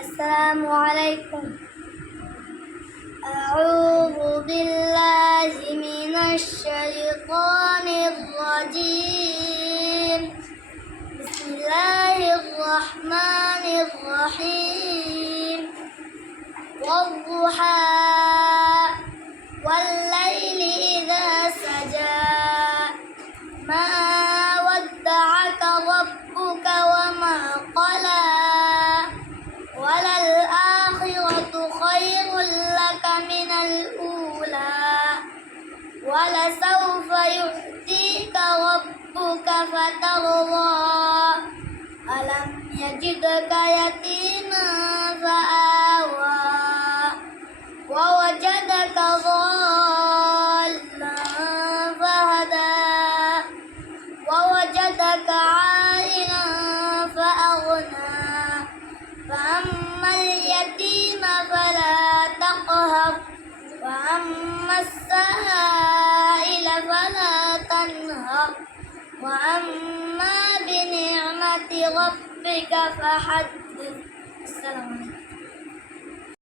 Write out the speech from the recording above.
السلام عليكم. أعوذ بالله من الشيطان الرجيم. بسم الله الرحمن الرحيم. والضحى والليل إذا سجى ما ودعك ربك وما قلى وللآخرة خير لك من الأولى ولسوف يؤتيك ربك فترضى ألم يجدك يتيما فآوى ووجدك ضالا فهدى ووجدك عائلا فأغنى فأما اليتيم فلا تقهر وأما السائل فلا تنهر وأما بنعمة ربك فحدث. السلام عليكم.